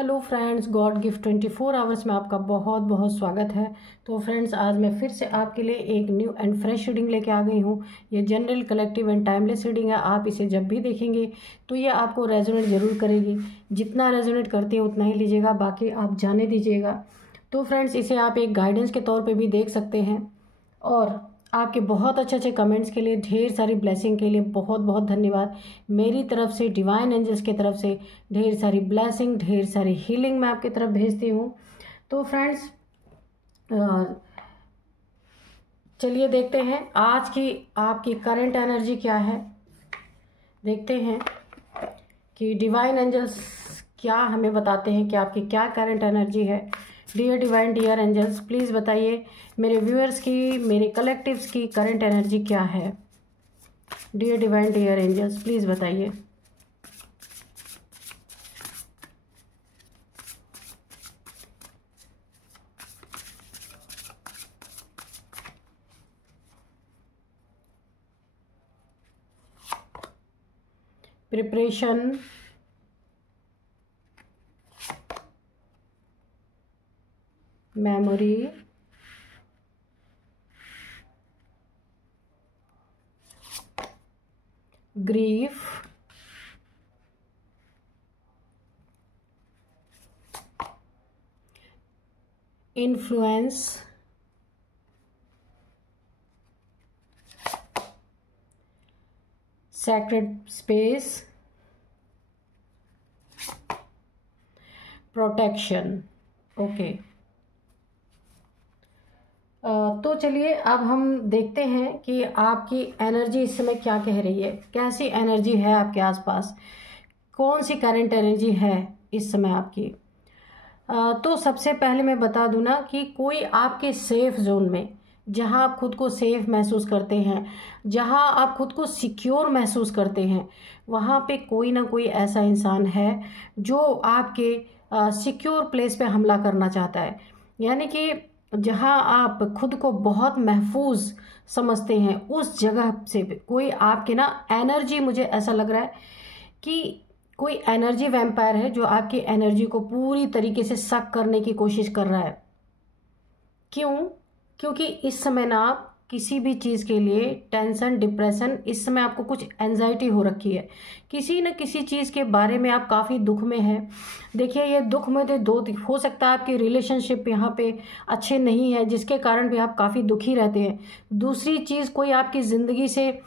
Hello friends, God gift 24 hours में आपका बहुत बहुत स्वागत है। तो फ्रेंड्स, आज मैं फिर से आपके लिए एक न्यू एंड फ्रेश रीडिंग लेके आ गई हूँ। ये general, collective and timeless reading है। आप इसे जब भी देखेंगे तो ये आपको रेजोनेट ज़रूर करेगी। जितना रेजोनेट करती है उतना ही लीजिएगा, बाकी आप जाने दीजिएगा। तो फ्रेंड्स, इसे आप एक गाइडेंस के तौर पर भी देख सकते हैं। और आपके बहुत अच्छे अच्छे कमेंट्स के लिए, ढेर सारी ब्लेसिंग के लिए बहुत बहुत धन्यवाद। मेरी तरफ से, डिवाइन एंजल्स की तरफ से ढेर सारी ब्लेसिंग, ढेर सारी हीलिंग मैं आपकी तरफ भेजती हूँ। तो फ्रेंड्स, चलिए देखते हैं आज की आपकी करंट एनर्जी क्या है। देखते हैं कि डिवाइन एंजल्स क्या हमें बताते हैं कि आपकी क्या करंट एनर्जी है। Dear divine, dear angels, please बताइए मेरे व्यूअर्स की, मेरे कलेक्टिव्स की करंट एनर्जी क्या है। Dear divine, dear angels, please बताइए। Preparation, memory, grief, influence, sacred space, protection. Okay, तो चलिए अब हम देखते हैं कि आपकी एनर्जी इस समय क्या कह रही है। कैसी एनर्जी है आपके आसपास, कौन सी करंट एनर्जी है इस समय आपकी। तो सबसे पहले मैं बता दूं ना कि कोई आपके सेफ जोन में, जहां आप खुद को सेफ महसूस करते हैं, जहां आप खुद को सिक्योर महसूस करते हैं, वहां पे कोई ना कोई ऐसा इंसान है जो आपके सिक्योर प्लेस पे हमला करना चाहता है। यानी कि जहां आप खुद को बहुत महफूज समझते हैं, उस जगह से कोई आपके ना एनर्जी, मुझे ऐसा लग रहा है कि कोई एनर्जी वैम्पायर है जो आपकी एनर्जी को पूरी तरीके से सक करने की कोशिश कर रहा है। क्यों? क्योंकि इस समय ना आप किसी भी चीज़ के लिए टेंशन, डिप्रेशन, इस समय आपको कुछ एंजाइटी हो रखी है। किसी न किसी चीज़ के बारे में आप काफ़ी दुख में हैं। देखिए, ये दुख में दो हो सकता है आपके रिलेशनशिप यहाँ पे अच्छे नहीं है, जिसके कारण भी आप काफ़ी दुखी रहते हैं। दूसरी चीज़, कोई आपकी ज़िंदगी से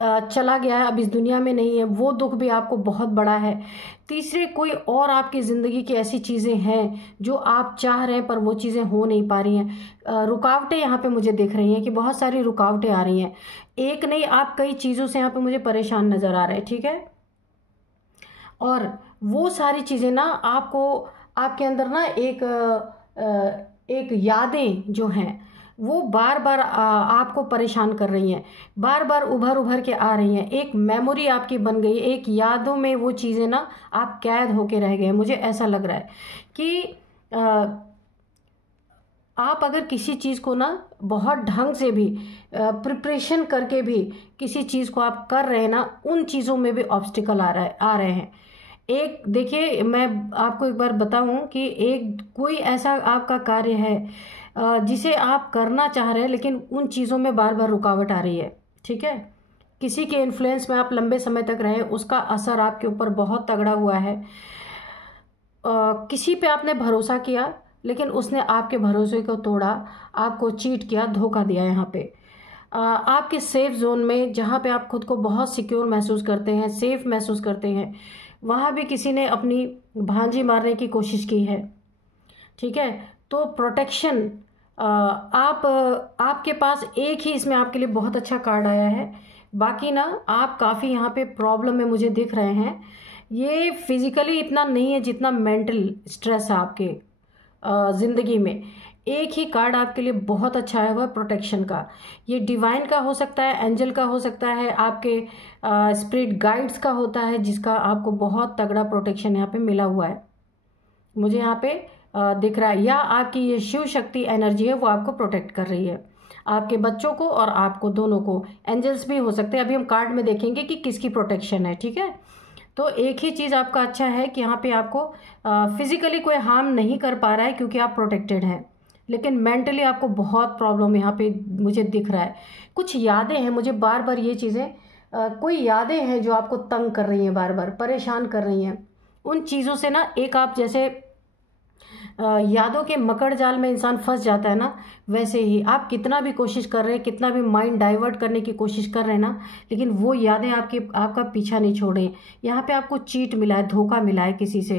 चला गया है, अब इस दुनिया में नहीं है, वो दुख भी आपको बहुत बड़ा है। तीसरे, कोई और आपकी ज़िंदगी की ऐसी चीज़ें हैं जो आप चाह रहे हैं पर वो चीज़ें हो नहीं पा रही हैं। रुकावटें यहाँ पे मुझे दिख रही हैं कि बहुत सारी रुकावटें आ रही हैं। एक नहीं, आप कई चीज़ों से यहाँ पे मुझे परेशान नज़र आ रहे हैं, ठीक है। और वो सारी चीज़ें ना आपको, आपके अंदर ना एक यादें जो हैं वो बार बार आपको परेशान कर रही हैं, बार बार उभर उभर के आ रही हैं। एक मेमोरी आपकी बन गई, एक यादों में वो चीज़ें ना आप कैद होके रह गए। मुझे ऐसा लग रहा है कि आप अगर किसी चीज़ को ना बहुत ढंग से भी प्रिपरेशन करके भी किसी चीज़ को आप कर रहे हैं ना, उन चीज़ों में भी ऑब्स्टिकल आ रहे हैं। एक देखिए, मैं आपको एक बार बताऊं कि एक कोई ऐसा आपका कार्य है जिसे आप करना चाह रहे हैं, लेकिन उन चीज़ों में बार बार रुकावट आ रही है, ठीक है। किसी के इन्फ्लुएंस में आप लंबे समय तक रहे, उसका असर आपके ऊपर बहुत तगड़ा हुआ है। किसी पे आपने भरोसा किया, लेकिन उसने आपके भरोसे को तोड़ा, आपको चीट किया, धोखा दिया। यहाँ पे आपके सेफ जोन में, जहाँ पे आप खुद को बहुत सिक्योर महसूस करते हैं, सेफ महसूस करते हैं, वहाँ भी किसी ने अपनी भांजी मारने की कोशिश की है, ठीक है। तो प्रोटेक्शन, आपके पास एक ही इसमें आपके लिए बहुत अच्छा कार्ड आया है। बाकी ना आप काफ़ी यहाँ पे प्रॉब्लम में मुझे दिख रहे हैं। ये फिजिकली इतना नहीं है जितना मेंटल स्ट्रेस है आपके ज़िंदगी में। एक ही कार्ड आपके लिए बहुत अच्छा है, वह प्रोटेक्शन का। ये डिवाइन का हो सकता है, एंजल का हो सकता है, आपके स्पिरिट गाइड्स का होता है, जिसका आपको बहुत तगड़ा प्रोटेक्शन यहाँ पे मिला हुआ है, मुझे यहाँ पे दिख रहा है। या आपकी ये शिव शक्ति एनर्जी है, वो आपको प्रोटेक्ट कर रही है, आपके बच्चों को और आपको, दोनों को। एंजल्स भी हो सकते हैं, अभी हम कार्ड में देखेंगे कि किसकी प्रोटेक्शन है, ठीक है। तो एक ही चीज़ आपका अच्छा है कि यहाँ पे आपको फिजिकली कोई हार्म नहीं कर पा रहा है क्योंकि आप प्रोटेक्टेड हैं, लेकिन मेंटली आपको बहुत प्रॉब्लम यहाँ पे मुझे दिख रहा है। कुछ यादें हैं, मुझे बार बार ये चीज़ें कोई यादें हैं जो आपको तंग कर रही हैं, बार बार परेशान कर रही हैं। उन चीज़ों से ना, एक आप जैसे यादों के मकड़ जाल में इंसान फंस जाता है ना, वैसे ही आप कितना भी कोशिश कर रहे हैं, कितना भी माइंड डाइवर्ट करने की कोशिश कर रहे हैं ना, लेकिन वो यादें आपका पीछा नहीं छोड़ रही। यहाँ पे आपको चीट मिला है, धोखा मिला है किसी से,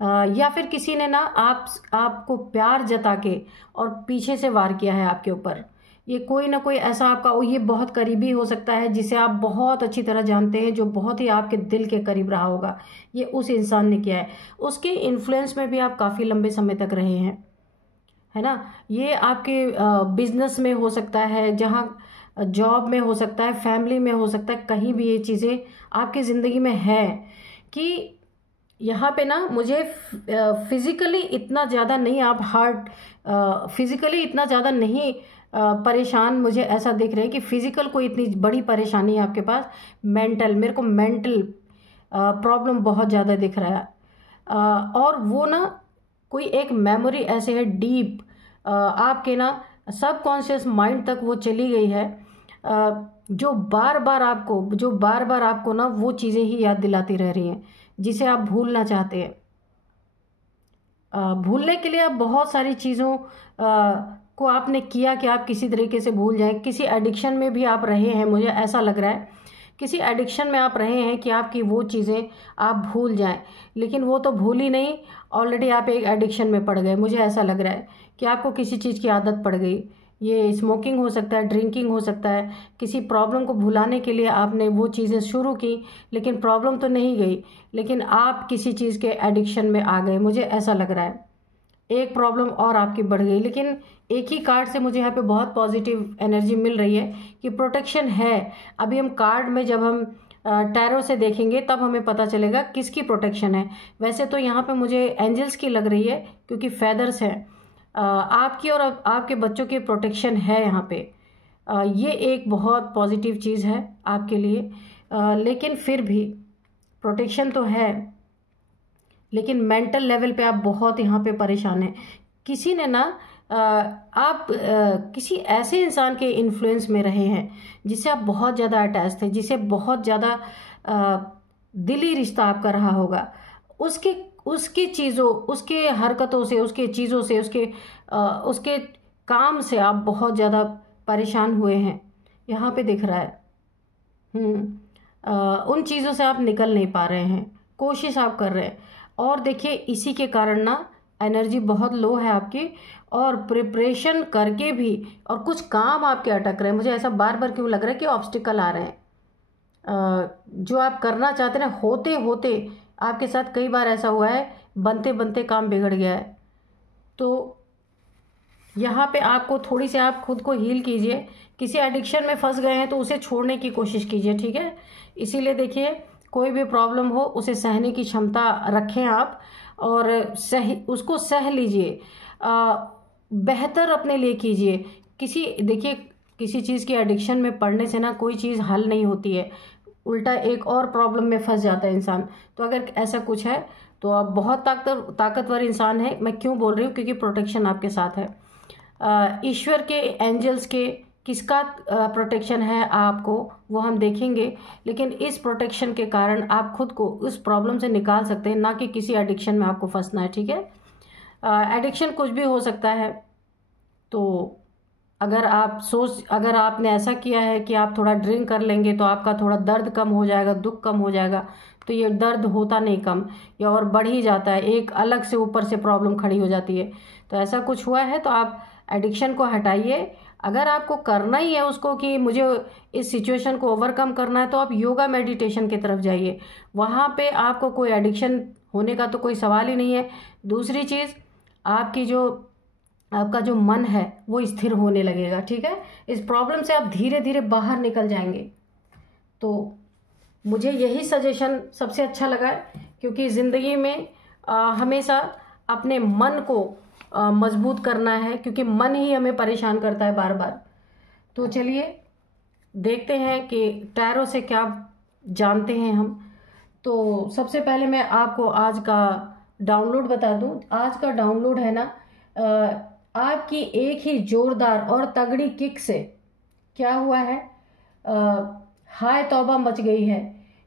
या फिर किसी ने ना आपको प्यार जता के और पीछे से वार किया है आपके ऊपर। ये कोई ना कोई ऐसा आपका, ये बहुत करीबी हो सकता है जिसे आप बहुत अच्छी तरह जानते हैं, जो बहुत ही आपके दिल के करीब रहा होगा, ये उस इंसान ने किया है। उसके इन्फ्लुएंस में भी आप काफ़ी लंबे समय तक रहे हैं, है ना। ये आपके बिजनेस में हो सकता है, जहाँ जॉब में हो सकता है, फैमिली में हो सकता है, कहीं भी ये चीज़ें आपकी ज़िंदगी में है कि यहाँ पे ना मुझे फिजिकली इतना ज़्यादा नहीं, आप हार्ट फिजिकली इतना ज़्यादा नहीं परेशान मुझे ऐसा दिख रहा है कि फिजिकल कोई इतनी बड़ी परेशानी है आपके पास। मेंटल, मेरे को मेंटल प्रॉब्लम बहुत ज़्यादा दिख रहा है, और वो ना कोई एक मेमोरी ऐसे है डीप आपके ना सबकॉन्शियस माइंड तक वो चली गई है, जो बार बार आपको ना वो चीज़ें ही याद दिलाती रह रही हैं जिसे आप भूलना चाहते हैं। भूलने के लिए आप बहुत सारी चीज़ों को आपने किया कि आप किसी तरीके से भूल जाएं। किसी एडिक्शन में भी आप रहे हैं, मुझे ऐसा लग रहा है किसी एडिक्शन में आप रहे हैं कि आपकी वो चीज़ें आप भूल जाएं, लेकिन वो तो भूल ही नहीं, ऑलरेडी आप एक एडिक्शन में पड़ गए। मुझे ऐसा लग रहा है कि आपको किसी चीज़ की आदत पड़ गई। ये स्मोकिंग हो सकता है, ड्रिंकिंग हो सकता है, किसी प्रॉब्लम को भुलाने के लिए आपने वो चीज़ें शुरू की, लेकिन प्रॉब्लम तो नहीं गई, लेकिन आप किसी चीज़ के एडिक्शन में आ गए। मुझे ऐसा लग रहा है एक प्रॉब्लम और आपकी बढ़ गई। लेकिन एक ही कार्ड से मुझे यहाँ पे बहुत पॉजिटिव एनर्जी मिल रही है कि प्रोटेक्शन है। अभी हम कार्ड में जब हम टैरो से देखेंगे तब हमें पता चलेगा किसकी प्रोटेक्शन है। वैसे तो यहाँ पे मुझे एंजल्स की लग रही है क्योंकि फेदर्स हैं, आपकी और आपके बच्चों की प्रोटेक्शन है यहाँ पे। ये एक बहुत पॉजिटिव चीज़ है आपके लिए, लेकिन फिर भी प्रोटेक्शन तो है, लेकिन मेंटल लेवल पे आप बहुत यहाँ पे परेशान हैं। किसी ने ना आप किसी ऐसे इंसान के इन्फ्लुएंस में रहे हैं जिससे आप बहुत ज़्यादा अटैच थे, जिसे बहुत ज़्यादा दिली रिश्ता आपका रहा होगा। उसकी चीज़ों, उसके हरकतों से, उसके चीज़ों से, उसके काम से आप बहुत ज़्यादा परेशान हुए हैं, यहाँ पे दिख रहा है। उन चीज़ों से आप निकल नहीं पा रहे हैं, कोशिश आप कर रहे हैं, और देखिए इसी के कारण ना एनर्जी बहुत लो है आपकी, और प्रिपरेशन करके भी और कुछ काम आपके अटक रहे हैं। मुझे ऐसा बार बार क्यों लग रहा है कि ऑब्स्टिकल आ रहे हैं, जो आप करना चाहते हैं होते होते आपके साथ कई बार ऐसा हुआ है, बनते बनते काम बिगड़ गया है। तो यहाँ पे आपको थोड़ी सी आप खुद को हील कीजिए। किसी एडिक्शन में फंस गए हैं तो उसे छोड़ने की कोशिश कीजिए, ठीक है। इसीलिए देखिए कोई भी प्रॉब्लम हो उसे सहने की क्षमता रखें आप, और उसको सह लीजिए, बेहतर अपने लिए कीजिए। देखिए किसी चीज़ की एडिक्शन में पड़ने से ना कोई चीज़ हल नहीं होती है, उल्टा एक और प्रॉब्लम में फंस जाता है इंसान। तो अगर ऐसा कुछ है तो आप बहुत ताकतवर इंसान है। मैं क्यों बोल रही हूँ, क्योंकि प्रोटेक्शन आपके साथ है। ईश्वर के, एंजल्स के, किसका प्रोटेक्शन है आपको वो हम देखेंगे, लेकिन इस प्रोटेक्शन के कारण आप खुद को उस प्रॉब्लम से निकाल सकते हैं, ना कि किसी एडिक्शन में आपको फंसना है, ठीक है। एडिक्शन कुछ भी हो सकता है। तो अगर आपने ऐसा किया है कि आप थोड़ा ड्रिंक कर लेंगे तो आपका थोड़ा दर्द कम हो जाएगा, दुख कम हो जाएगा, तो ये दर्द होता नहीं कम, या और बढ़ ही जाता है, एक अलग से ऊपर से प्रॉब्लम खड़ी हो जाती है। तो ऐसा कुछ हुआ है तो आप एडिक्शन को हटाइए। अगर आपको करना ही है उसको कि मुझे इस सिचुएशन को ओवरकम करना है, तो आप योगा मेडिटेशन की तरफ जाइए, वहाँ पे आपको कोई एडिक्शन होने का तो कोई सवाल ही नहीं है। दूसरी चीज़, आपका जो मन है वो स्थिर होने लगेगा, ठीक है। इस प्रॉब्लम से आप धीरे धीरे बाहर निकल जाएंगे। तो मुझे यही सजेशन सबसे अच्छा लगा, क्योंकि ज़िंदगी में हमेशा अपने मन को मजबूत करना है, क्योंकि मन ही हमें परेशान करता है बार बार। तो चलिए देखते हैं कि टैरो से क्या जानते हैं हम। तो सबसे पहले मैं आपको आज का डाउनलोड बता दूं। आज का डाउनलोड है ना, आपकी एक ही जोरदार और तगड़ी किक से क्या हुआ है, हाय तौबा मच गई है।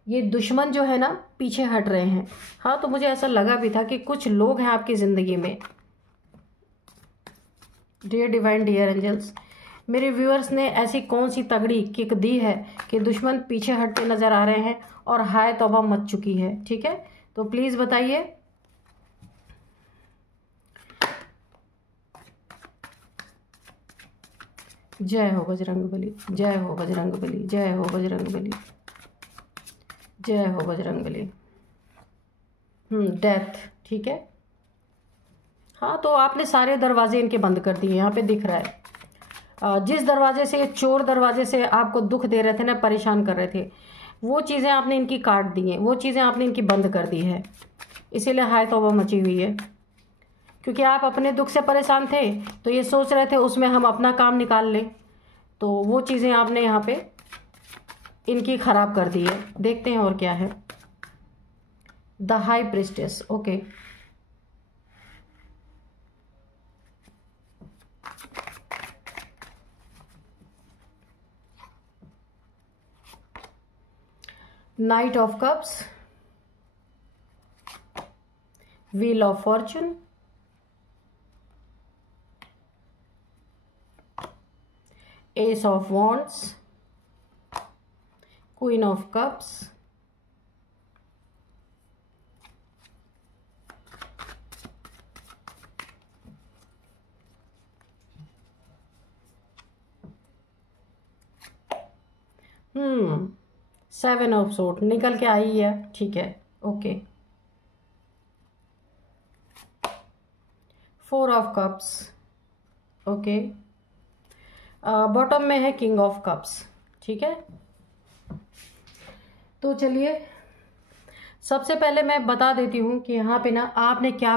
ये दुश्मन जो है ना पीछे हट रहे हैं। हाँ, तो मुझे ऐसा लगा भी था कि कुछ लोग हैं आपकी ज़िंदगी में। डियर डिवाइन, डियर एंजल्स, मेरे व्यूअर्स ने ऐसी कौन सी तगड़ी किक दी है कि दुश्मन पीछे हटते नज़र आ रहे हैं और हाय तौबा मच चुकी है। ठीक है, तो प्लीज़ बताइए। जय हो बजरंगबली, जय हो बजरंगबली, जय हो बजरंगबली, जय हो बजरंगबली। डेथ, ठीक है। हाँ, तो आपने सारे दरवाजे इनके बंद कर दिए, यहाँ पे दिख रहा है। जिस दरवाजे से, चोर दरवाजे से आपको दुख दे रहे थे ना, परेशान कर रहे थे, वो चीज़ें आपने इनकी काट दी हैं, वो चीज़ें आपने इनकी बंद कर दी है। इसीलिए हाय तौबा मची हुई है, क्योंकि आप अपने दुख से परेशान थे तो ये सोच रहे थे उसमें हम अपना काम निकाल लें, तो वो चीज़ें आपने यहाँ पे इनकी ख़राब कर दी है। देखते हैं और क्या है। The high priestess, okay. Night of cups, wheel of Fortune, S of wands, queen of cups, seven of sword निकल के आई है। ठीक है, okay. Four of cups, okay. Bottom में है किंग ऑफ कप्स। ठीक है, तो चलिए सबसे पहले मैं बता देती हूँ कि यहाँ पे ना आपने क्या,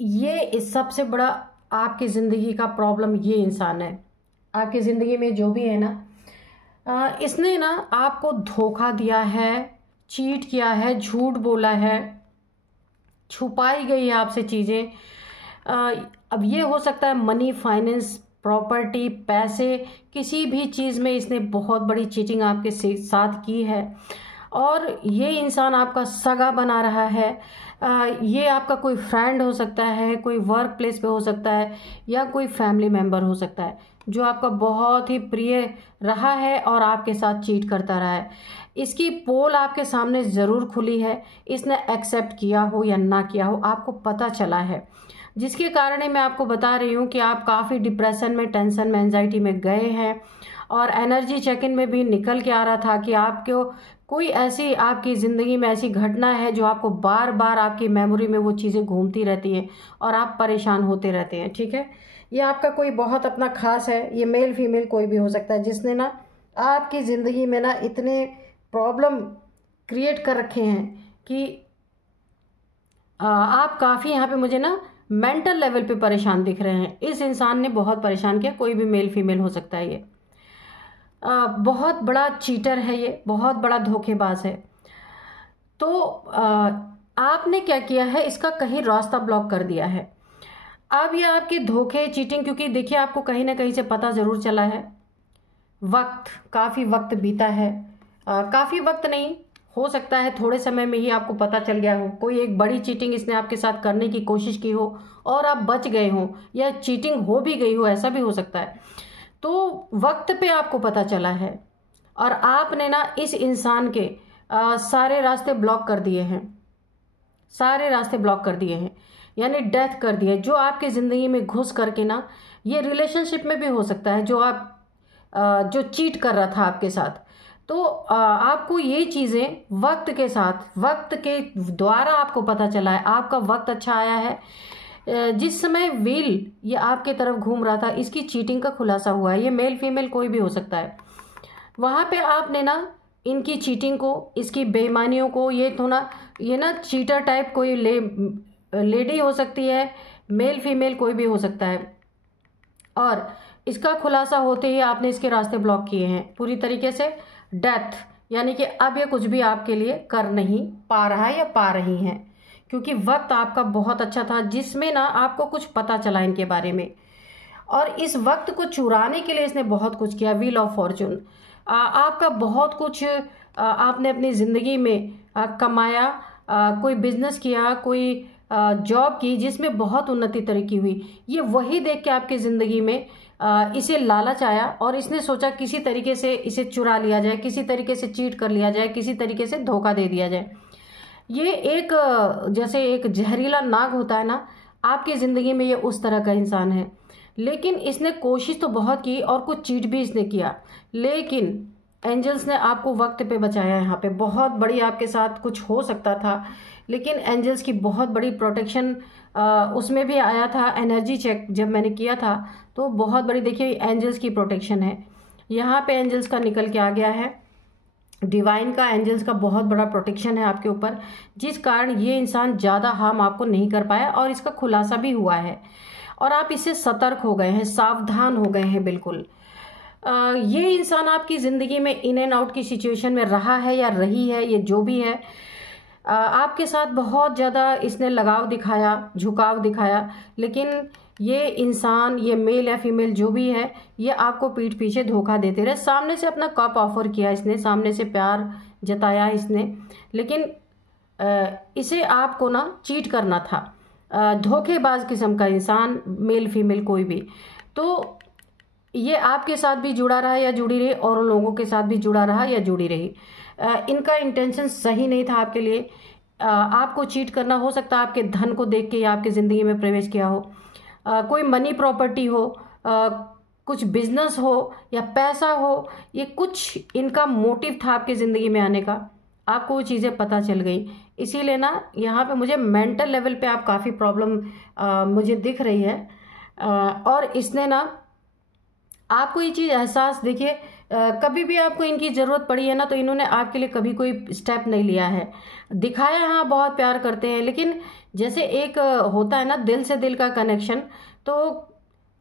ये इस सबसे बड़ा आपकी ज़िंदगी का प्रॉब्लम ये इंसान है। आपकी ज़िंदगी में जो भी है ना, इसने ना आपको धोखा दिया है, चीट किया है, झूठ बोला है, छुपाई गई है आपसे चीज़ें। अब ये हो सकता है मनी, फाइनेंस, प्रॉपर्टी, पैसे, किसी भी चीज़ में इसने बहुत बड़ी चीटिंग आपके साथ की है। और ये इंसान आपका सगा बना रहा है। ये आपका कोई फ्रेंड हो सकता है, कोई वर्क प्लेस पे हो सकता है, या कोई फैमिली मेम्बर हो सकता है जो आपका बहुत ही प्रिय रहा है और आपके साथ चीट करता रहा है। इसकी पोल आपके सामने ज़रूर खुली है, इसने एक्सेप्ट किया हो या ना किया हो आपको पता चला है, जिसके कारण ही मैं आपको बता रही हूँ कि आप काफ़ी डिप्रेशन में, टेंशन में, एंजाइटी में गए हैं। और एनर्जी चेक इन में भी निकल के आ रहा था कि आपको कोई ऐसी आपकी ज़िंदगी में ऐसी घटना है जो आपको बार बार आपकी मेमोरी में वो चीज़ें घूमती रहती हैं और आप परेशान होते रहते हैं। ठीक है, ये आपका कोई बहुत अपना खास है, ये मेल फीमेल कोई भी हो सकता है, जिसने ना आपकी ज़िंदगी में ना इतने प्रॉब्लम क्रिएट कर रखे हैं कि आप काफ़ी यहाँ पे मुझे ना मेंटल लेवल पे परेशान दिख रहे हैं। इस इंसान ने बहुत परेशान किया, कोई भी मेल फीमेल हो सकता है। ये बहुत बड़ा चीटर है, ये बहुत बड़ा धोखेबाज है। तो आपने क्या किया है, इसका कहीं रास्ता ब्लॉक कर दिया है। अब ये आपके धोखे, चीटिंग, क्योंकि देखिए आपको कहीं ना कहीं से पता ज़रूर चला है। काफ़ी वक्त बीता है, काफ़ी वक्त नहीं, हो सकता है थोड़े समय में ही आपको पता चल गया हो। कोई एक बड़ी चीटिंग इसने आपके साथ करने की कोशिश की हो और आप बच गए हो, या चीटिंग हो भी गई हो, ऐसा भी हो सकता है। तो वक्त पे आपको पता चला है और आपने ना इस इंसान के सारे रास्ते ब्लॉक कर दिए हैं, सारे रास्ते ब्लॉक कर दिए हैं, यानी डेथ कर दिए। जो आपकी ज़िंदगी में घुस करके ना, ये रिलेशनशिप में भी हो सकता है, जो चीट कर रहा था आपके साथ। तो आपको ये चीज़ें वक्त के साथ, वक्त के द्वारा आपको पता चला है, आपका वक्त अच्छा आया है। जिस समय व्हील ये आपके तरफ घूम रहा था, इसकी चीटिंग का खुलासा हुआ है। ये मेल फीमेल कोई भी हो सकता है। वहाँ पे आपने ना इनकी चीटिंग को, इसकी बेईमानियों को, ये ना चीटर टाइप कोई लेडी हो सकती है, मेल फीमेल कोई भी हो सकता है, और इसका खुलासा होते ही आपने इसके रास्ते ब्लॉक किए हैं पूरी तरीके से। डेथ, यानी कि अब ये कुछ भी आपके लिए कर नहीं पा रहा है या पा रही हैं, क्योंकि वक्त आपका बहुत अच्छा था जिसमें ना आपको कुछ पता चला इनके बारे में, और इस वक्त को चुराने के लिए इसने बहुत कुछ किया। व्हील ऑफ फॉर्चून, आपका बहुत कुछ आपने अपनी ज़िंदगी में कमाया, कोई बिजनेस किया, कोई जॉब की जिसमें बहुत उन्नति तरक्की हुई। ये वही देख के आपकी ज़िंदगी में इसे लालच आया और इसने सोचा किसी तरीके से इसे चुरा लिया जाए, किसी तरीके से चीट कर लिया जाए, किसी तरीके से धोखा दे दिया जाए। ये एक जैसे एक जहरीला नाग होता है ना, आपकी ज़िंदगी में ये उस तरह का इंसान है। लेकिन इसने कोशिश तो बहुत की और कुछ चीट भी इसने किया, लेकिन एंजल्स ने आपको वक्त पे बचाया। यहाँ पे बहुत बड़ी आपके साथ कुछ हो सकता था, लेकिन एंजल्स की बहुत बड़ी प्रोटेक्शन उसमें भी आया था। एनर्जी चेक जब मैंने किया था तो बहुत बड़ी, देखिए एंजल्स की प्रोटेक्शन है यहाँ पे, एंजल्स का निकल के आ गया है, डिवाइन का, एंजल्स का बहुत बड़ा प्रोटेक्शन है आपके ऊपर, जिस कारण ये इंसान ज़्यादा हार्म आपको नहीं कर पाया और इसका खुलासा भी हुआ है और आप इससे सतर्क हो गए हैं, सावधान हो गए हैं बिल्कुल। ये इंसान आपकी ज़िंदगी में इन एंड आउट की सिचुएशन में रहा है या रही है, ये जो भी है, आपके साथ बहुत ज़्यादा इसने लगाव दिखाया, झुकाव दिखाया, लेकिन ये इंसान, ये मेल या फीमेल जो भी है, ये आपको पीठ पीछे धोखा देते रहे। सामने से अपना कप ऑफर किया इसने, सामने से प्यार जताया इसने, लेकिन इसे आपको ना चीट करना था। धोखेबाज किस्म का इंसान, मेल फीमेल कोई भी, तो ये आपके साथ भी जुड़ा रहा या जुड़ी रही, और उन लोगों के साथ भी जुड़ा रहा या जुड़ी रही। इनका इंटेंशन सही नहीं था आपके लिए, आपको चीट करना। हो सकता है आपके धन को देख के या आपकी ज़िंदगी में प्रवेश किया हो, कोई मनी प्रॉपर्टी हो, कुछ बिजनेस हो या पैसा हो, ये कुछ इनका मोटिव था आपकी ज़िंदगी में आने का। आपको वो चीज़ें पता चल गई, इसीलिए ना यहाँ पे मुझे मेंटल लेवल पे आप काफ़ी प्रॉब्लम मुझे दिख रही है। और इसने ना आपको ये चीज़ एहसास, देखिए कभी भी आपको इनकी ज़रूरत पड़ी है ना, तो इन्होंने आपके लिए कभी कोई स्टेप नहीं लिया है। दिखाया हाँ बहुत प्यार करते हैं, लेकिन जैसे एक होता है ना दिल से दिल का कनेक्शन, तो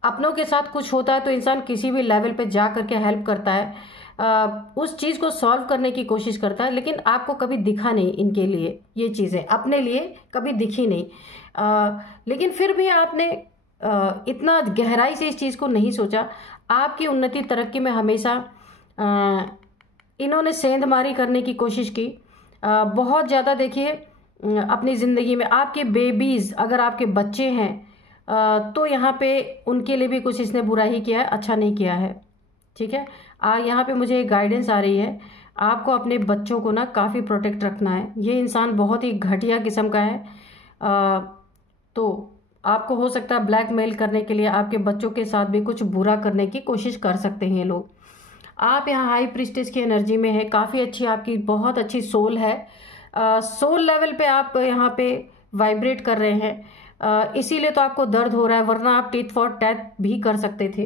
अपनों के साथ कुछ होता है तो इंसान किसी भी लेवल पे जा करके हेल्प करता है, उस चीज़ को सॉल्व करने की कोशिश करता है। लेकिन आपको कभी दिखा नहीं इनके लिए, ये चीज़ें अपने लिए कभी दिखी नहीं, लेकिन फिर भी आपने इतना गहराई से इस चीज़ को नहीं सोचा। आपकी उन्नति तरक्की में हमेशा इन्होंने सेंधमारी करने की कोशिश की, बहुत ज़्यादा। देखिए अपनी ज़िंदगी में आपके बेबीज़, अगर आपके बच्चे हैं तो यहाँ पे उनके लिए भी कुछ इसने बुरा ही किया है, अच्छा नहीं किया है, ठीक है। यहाँ पे मुझे एक गाइडेंस आ रही है, आपको अपने बच्चों को ना काफ़ी प्रोटेक्ट रखना है। ये इंसान बहुत ही घटिया किस्म का है, तो आपको हो सकता है ब्लैकमेल करने के लिए आपके बच्चों के साथ भी कुछ बुरा करने की कोशिश कर सकते हैं लोग। आप यहाँ हाई प्रीस्टेस की एनर्जी में है, काफ़ी अच्छी आपकी बहुत अच्छी सोल है, सोल लेवल पे आप यहाँ पे वाइब्रेट कर रहे हैं, इसीलिए तो आपको दर्द हो रहा है, वरना आप टीथ फॉर टैथ भी कर सकते थे।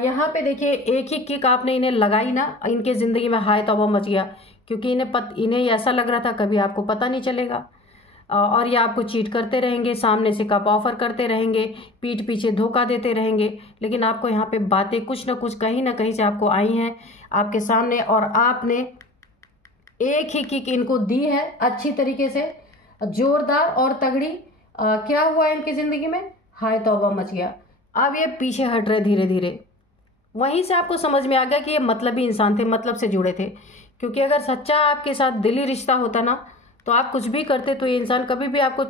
यहाँ पे देखिए एक ही किक आपने इन्हें लगाई ना, इनके ज़िंदगी में हाय तौबा मच गया, क्योंकि इन्हें ऐसा लग रहा था कभी आपको पता नहीं चलेगा, और ये आपको चीट करते रहेंगे, सामने से कप ऑफर करते रहेंगे, पीठ पीछे धोखा देते रहेंगे, लेकिन आपको यहाँ पे बातें कुछ ना कुछ कहीं ना कहीं से आपको आई हैं आपके सामने, और आपने एक ही किक इनको दी है अच्छी तरीके से, जोरदार और तगड़ी। क्या हुआ इनकी ज़िंदगी में, हाय तौबा मच गया। अब ये पीछे हट रहे धीरे धीरे। वहीं से आपको समझ में आ गया कि ये मतलबी इंसान थे, मतलब से जुड़े थे, क्योंकि अगर सच्चा आपके साथ दिली रिश्ता होता ना, तो आप कुछ भी करते तो ये इंसान कभी भी आपको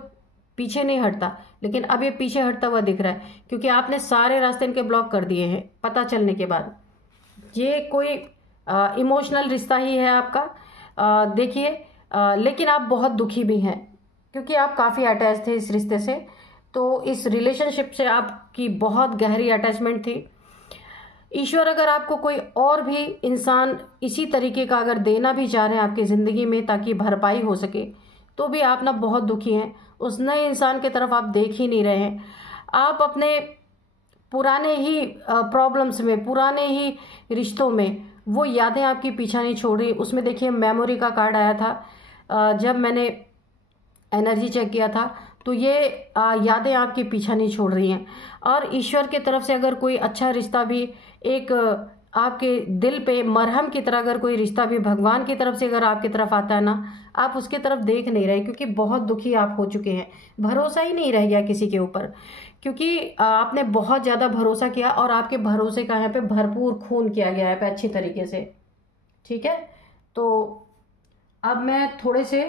पीछे नहीं हटता। लेकिन अब ये पीछे हटता हुआ दिख रहा है, क्योंकि आपने सारे रास्ते इनके ब्लॉक कर दिए हैं पता चलने के बाद। ये कोई इमोशनल रिश्ता ही है आपका, देखिए, लेकिन आप बहुत दुखी भी हैं, क्योंकि आप काफ़ी अटैच थे इस रिश्ते से, तो इस रिलेशनशिप से आपकी बहुत गहरी अटैचमेंट थी। ईश्वर अगर आपको कोई और भी इंसान इसी तरीके का अगर देना भी चाह रहे हैं आपकी ज़िंदगी में ताकि भरपाई हो सके, तो भी आप ना बहुत दुखी हैं, उस नए इंसान की तरफ आप देख ही नहीं रहे हैं। आप अपने पुराने ही प्रॉब्लम्स में, पुराने ही रिश्तों में वो यादें आपकी पीछा नहीं छोड़ रही। उसमें देखिए मेमोरी का कार्ड आया था, जब मैंने एनर्जी चेक किया था, तो ये यादें आपकी पीछा नहीं छोड़ रही हैं। और ईश्वर की तरफ से अगर कोई अच्छा रिश्ता भी एक आपके दिल पे मरहम की तरह अगर कोई रिश्ता भी भगवान की तरफ से अगर आपकी तरफ आता है ना, आप उसकी तरफ देख नहीं रहे, क्योंकि बहुत दुखी आप हो चुके हैं। भरोसा ही नहीं रह गया किसी के ऊपर, क्योंकि आपने बहुत ज़्यादा भरोसा किया और आपके भरोसे का यहाँ पे भरपूर खून किया गया है अच्छी तरीके से। ठीक है, तो अब मैं थोड़े से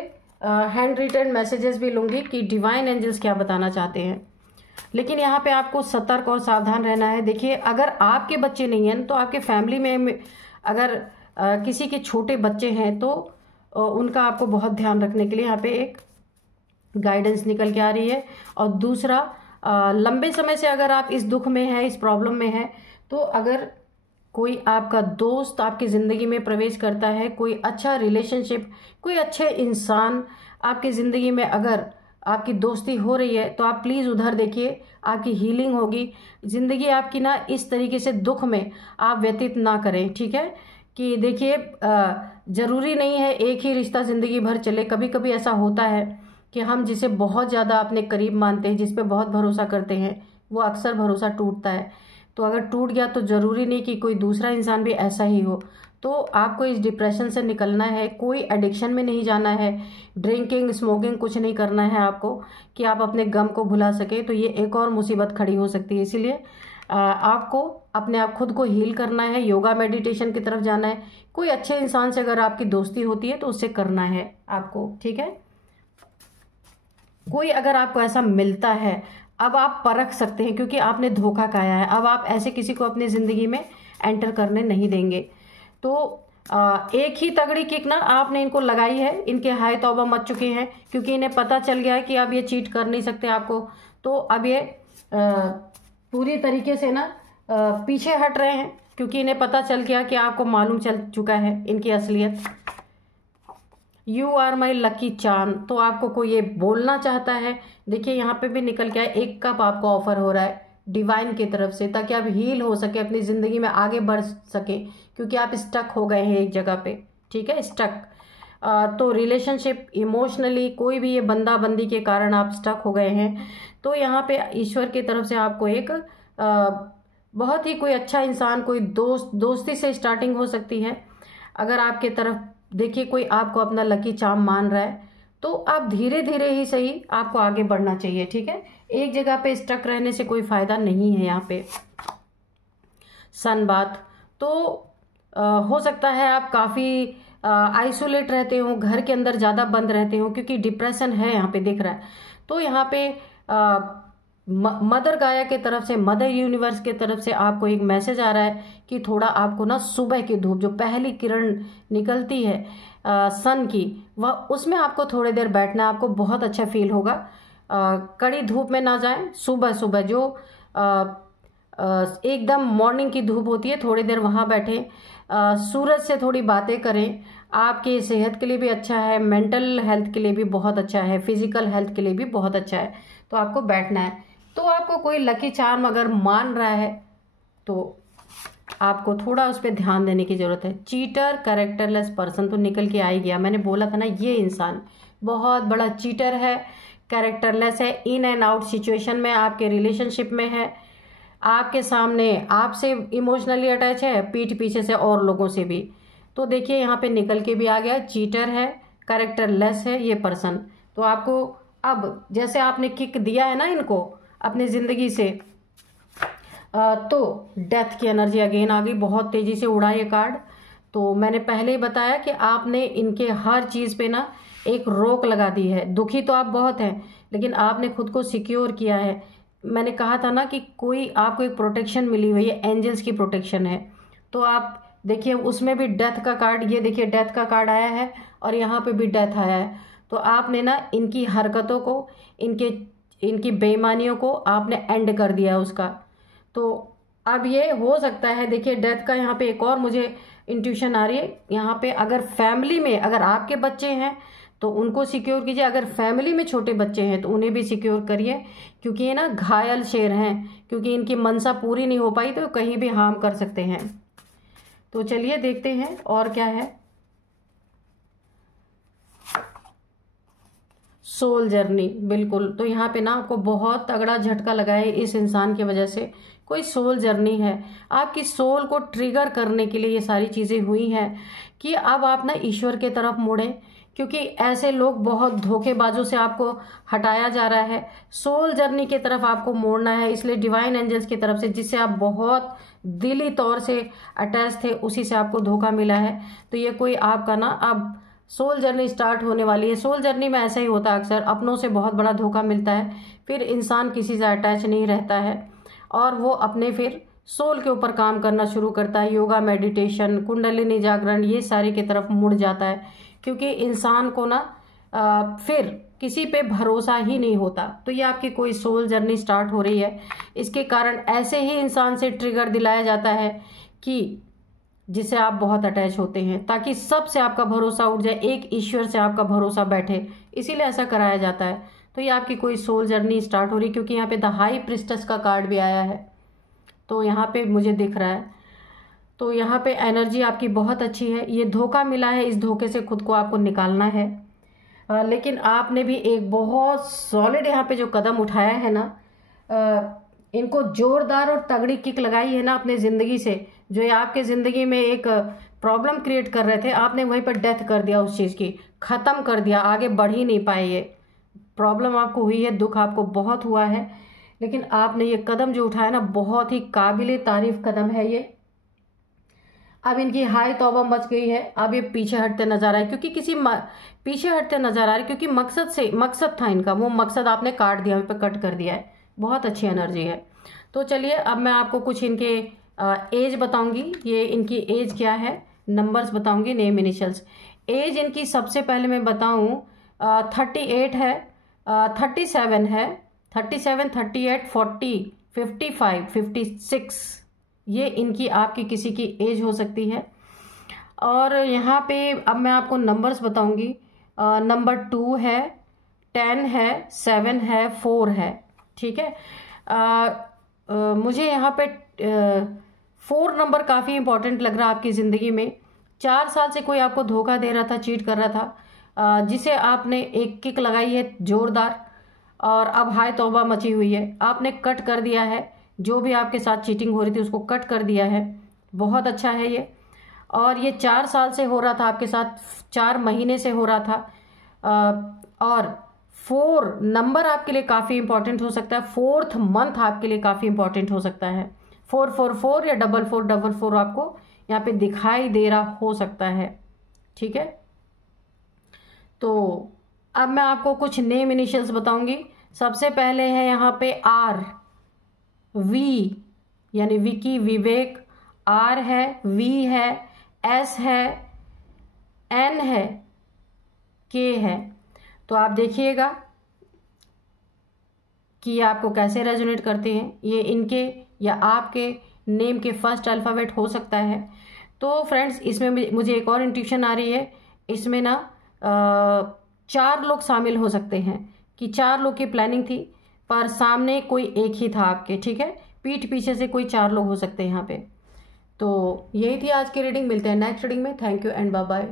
हैंड रिटन मैसेजेस भी लूँगी कि डिवाइन एंजल्स क्या बताना चाहते हैं। लेकिन यहाँ पे आपको सतर्क और सावधान रहना है। देखिए, अगर आपके बच्चे नहीं हैं तो आपके फैमिली में अगर किसी के छोटे बच्चे हैं तो उनका आपको बहुत ध्यान रखने के लिए यहाँ पे एक गाइडेंस निकल के आ रही है। और दूसरा, लंबे समय से अगर आप इस दुख में हैं, इस प्रॉब्लम में हैं, तो अगर कोई आपका दोस्त आपकी ज़िंदगी में प्रवेश करता है, कोई अच्छा रिलेशनशिप, कोई अच्छे इंसान आपकी ज़िंदगी में अगर आपकी दोस्ती हो रही है, तो आप प्लीज़ उधर देखिए, आपकी हीलिंग होगी। ज़िंदगी आपकी ना इस तरीके से दुख में आप व्यतीत ना करें। ठीक है, कि देखिए, ज़रूरी नहीं है एक ही रिश्ता ज़िंदगी भर चले। कभी कभी ऐसा होता है कि हम जिसे बहुत ज़्यादा अपने करीब मानते हैं, जिस पे बहुत भरोसा करते हैं, वो अक्सर भरोसा टूटता है। तो अगर टूट गया तो ज़रूरी नहीं कि कोई दूसरा इंसान भी ऐसा ही हो। तो आपको इस डिप्रेशन से निकलना है, कोई एडिक्शन में नहीं जाना है, ड्रिंकिंग स्मोकिंग कुछ नहीं करना है आपको, कि आप अपने गम को भुला सके। तो ये एक और मुसीबत खड़ी हो सकती है। इसीलिए आपको अपने आप खुद को हील करना है, योगा मेडिटेशन की तरफ जाना है। कोई अच्छे इंसान से अगर आपकी दोस्ती होती है तो उससे करना है आपको। ठीक है, कोई अगर आपको ऐसा मिलता है, अब आप परख सकते हैं, क्योंकि आपने धोखा खाया है। अब आप ऐसे किसी को अपनी ज़िंदगी में एंटर करने नहीं देंगे। तो एक ही तगड़ी किक ना आपने इनको लगाई है, इनके हाय तौबा मच चुके हैं, क्योंकि इन्हें पता चल गया है कि अब ये चीट कर नहीं सकते आपको। तो अब ये पूरी तरीके से ना पीछे हट रहे हैं, क्योंकि इन्हें पता चल गया कि आपको मालूम चल चुका है इनकी असलियत। You are my lucky charm, तो आपको कोई ये बोलना चाहता है। देखिए, यहाँ पे भी निकल के आए, एक कप आपको ऑफर हो रहा है डिवाइन की तरफ से, ताकि आप हील हो सके, अपनी ज़िंदगी में आगे बढ़ सके, क्योंकि आप स्टक हो गए हैं एक जगह पे। ठीक है, स्टक। तो रिलेशनशिप, इमोशनली कोई भी ये बंदा बंदी के कारण आप स्टक हो गए हैं। तो यहाँ पे ईश्वर की तरफ से आपको एक बहुत ही कोई अच्छा इंसान, कोई दोस्ती से स्टार्टिंग हो सकती है। अगर आपके तरफ देखिए कोई आपको अपना लकी चार्म मान रहा है, तो आप धीरे धीरे ही सही आपको आगे बढ़ना चाहिए। ठीक है, एक जगह पे स्टक रहने से कोई फायदा नहीं है। यहाँ पे सन बात, तो हो सकता है आप काफ़ी आइसोलेट रहते हो, घर के अंदर ज़्यादा बंद रहते हो, क्योंकि डिप्रेशन है यहाँ पे दिख रहा है। तो यहाँ पे मदर गाया के तरफ से, मदर यूनिवर्स के तरफ से आपको एक मैसेज आ रहा है कि थोड़ा आपको ना सुबह की धूप, जो पहली किरण निकलती है सन की, वह उसमें आपको थोड़ी देर बैठना, आपको बहुत अच्छा फील होगा। कड़ी धूप में ना जाएं, सुबह सुबह जो एकदम मॉर्निंग की धूप होती है, थोड़ी देर वहाँ बैठें, सूरज से थोड़ी बातें करें। आपकी सेहत के लिए भी अच्छा है, मेंटल हेल्थ के लिए भी बहुत अच्छा है, फिजिकल हेल्थ के लिए भी बहुत अच्छा है। तो आपको बैठना है। तो आपको कोई लकी चार्म अगर मान रहा है तो आपको थोड़ा उस पर ध्यान देने की ज़रूरत है। चीटर, कैरेक्टरलेस पर्सन, तो निकल के आ ही गया। मैंने बोला था ना, ये इंसान बहुत बड़ा चीटर है, कैरेक्टरलेस है, इन एंड आउट सिचुएशन में आपके रिलेशनशिप में है, आपके सामने आपसे इमोशनली अटैच है, पीठ पीछे से और लोगों से भी। तो देखिए, यहाँ पे निकल के भी आ गया, चीटर है, कैरेक्टरलेस है ये पर्सन। तो आपको अब जैसे आपने किक दिया है ना इनको अपनी ज़िंदगी से, तो डेथ की एनर्जी अगेन आ गई, बहुत तेज़ी से उड़ा ये कार्ड। तो मैंने पहले ही बताया कि आपने इनके हर चीज़ पे ना एक रोक लगा दी है। दुखी तो आप बहुत हैं, लेकिन आपने खुद को सिक्योर किया है। मैंने कहा था ना कि कोई आपको एक प्रोटेक्शन मिली हुई है, एंजल्स की प्रोटेक्शन है। तो आप देखिए, उसमें भी डेथ का कार्ड, ये देखिए डेथ का कार्ड आया है और यहाँ पे भी डेथ आया है। तो आपने ना इनकी हरकतों को, इनकी बेईमानियों को आपने एंड कर दिया उसका। तो अब ये हो सकता है, देखिए डेथ का यहाँ पे एक और मुझे इंट्यूशन आ रही है। यहाँ पे अगर फैमिली में अगर आपके बच्चे हैं तो उनको सिक्योर कीजिए, अगर फैमिली में छोटे बच्चे हैं तो उन्हें भी सिक्योर करिए, क्योंकि ये ना घायल शेर हैं, क्योंकि इनकी मनसा पूरी नहीं हो पाई तो कहीं भी हार्म कर सकते हैं। तो चलिए देखते हैं और क्या है। सोल जर्नी, बिल्कुल। तो यहाँ पे ना आपको बहुत तगड़ा झटका लगा है इस इंसान की वजह से, कोई सोल जर्नी है। आपकी सोल को ट्रिगर करने के लिए ये सारी चीज़ें हुई हैं कि अब आप ना ईश्वर की तरफ मुड़ें, क्योंकि ऐसे लोग बहुत धोखेबाजों से आपको हटाया जा रहा है। सोल जर्नी की तरफ आपको मोड़ना है, इसलिए डिवाइन एंजल्स की तरफ से जिससे आप बहुत दिली तौर से अटैच थे उसी से आपको धोखा मिला है। तो ये कोई आपका ना अब सोल जर्नी स्टार्ट होने वाली है। सोल जर्नी में ऐसा ही होता है, अक्सर अपनों से बहुत बड़ा धोखा मिलता है, फिर इंसान किसी से अटैच नहीं रहता है और वो अपने फिर सोल के ऊपर काम करना शुरू करता है। योगा, मेडिटेशन, कुंडलिनी जागरण, ये सारे की तरफ मुड़ जाता है, क्योंकि इंसान को ना फिर किसी पे भरोसा ही नहीं होता। तो ये आपकी कोई सोल जर्नी स्टार्ट हो रही है। इसके कारण ऐसे ही इंसान से ट्रिगर दिलाया जाता है कि जिससे आप बहुत अटैच होते हैं, ताकि सबसे आपका भरोसा उठ जाए, एक ईश्वर से आपका भरोसा बैठे, इसीलिए ऐसा कराया जाता है। तो ये आपकी कोई सोल जर्नी स्टार्ट हो रही है, क्योंकि यहाँ पे द हाई प्रिस्टेस का कार्ड भी आया है, तो यहाँ पे मुझे दिख रहा है। तो यहाँ पे एनर्जी आपकी बहुत अच्छी है। ये धोखा मिला है, इस धोखे से खुद को आपको निकालना है। लेकिन आपने भी एक बहुत सॉलिड यहाँ पे जो कदम उठाया है ना, इनको जोरदार और तगड़ी किक लगाई है ना अपने ज़िंदगी से, जो ये आपके ज़िंदगी में एक प्रॉब्लम क्रिएट कर रहे थे, आपने वहीं पर डेथ कर दिया उस चीज़ की, ख़त्म कर दिया, आगे बढ़ ही नहीं पाए। ये प्रॉब्लम आपको हुई है, दुख आपको बहुत हुआ है, लेकिन आपने ये कदम जो उठाया ना, बहुत ही काबिले तारीफ कदम है ये। अब इनकी हाय तौबा मच गई है, अब ये पीछे हटते नजर आए, क्योंकि पीछे हटते नजर आ रहे, क्योंकि मकसद था इनका, वो मकसद आपने काट दिया, पे कट कर दिया है। बहुत अच्छी एनर्जी है। तो चलिए अब मैं आपको कुछ इनके एज बताऊंगी। ये इनकी एज क्या है, नंबर्स बताऊंगी, नेम इनिशियल्स। एज इनकी सबसे पहले मैं बताऊं 38 है, 37 है, 37, 38, 40, 55, 56, ये इनकी आपकी किसी की एज हो सकती है। और यहाँ पे अब मैं आपको नंबर्स बताऊंगी। नंबर 2 है, 10 है, 7 है, 4 है, ठीक है। मुझे यहाँ पे 4 नंबर काफ़ी इंपॉर्टेंट लग रहा है आपकी ज़िंदगी में। 4 साल से कोई आपको धोखा दे रहा था, चीट कर रहा था, जिसे आपने एक किक लगाई है जोरदार, और अब हाय तौबा मची हुई है, आपने कट कर दिया है। जो भी आपके साथ चीटिंग हो रही थी उसको कट कर दिया है, बहुत अच्छा है ये। और ये 4 साल से हो रहा था आपके साथ, 4 महीने से हो रहा था। और 4 नंबर आपके लिए काफ़ी इंपॉर्टेंट हो सकता है, 4th मंथ आपके लिए काफ़ी इंपॉर्टेंट हो सकता है। 444 या 4444 आपको यहाँ पे दिखाई दे रहा हो सकता है, ठीक है। तो अब मैं आपको कुछ नेम इनिशियल्स बताऊंगी। सबसे पहले है यहाँ पे आर, वी यानी विकी, विवेक, आर है, वी है, एस है, एन है, के है। तो आप देखिएगा कि ये आपको कैसे रेजोनेट करते हैं। ये इनके या आपके नेम के फर्स्ट अल्फ़ाबेट हो सकता है। तो फ्रेंड्स, इसमें मुझे एक और इंट्यूशन आ रही है, इसमें ना 4 लोग शामिल हो सकते हैं, कि 4 लोग की प्लानिंग थी, पर सामने कोई एक ही था आपके, ठीक है। पीठ पीछे से कोई 4 लोग हो सकते हैं यहाँ पे। तो यही थी आज की रीडिंग, मिलते हैं नेक्स्ट रीडिंग में। Thank you and bye bye.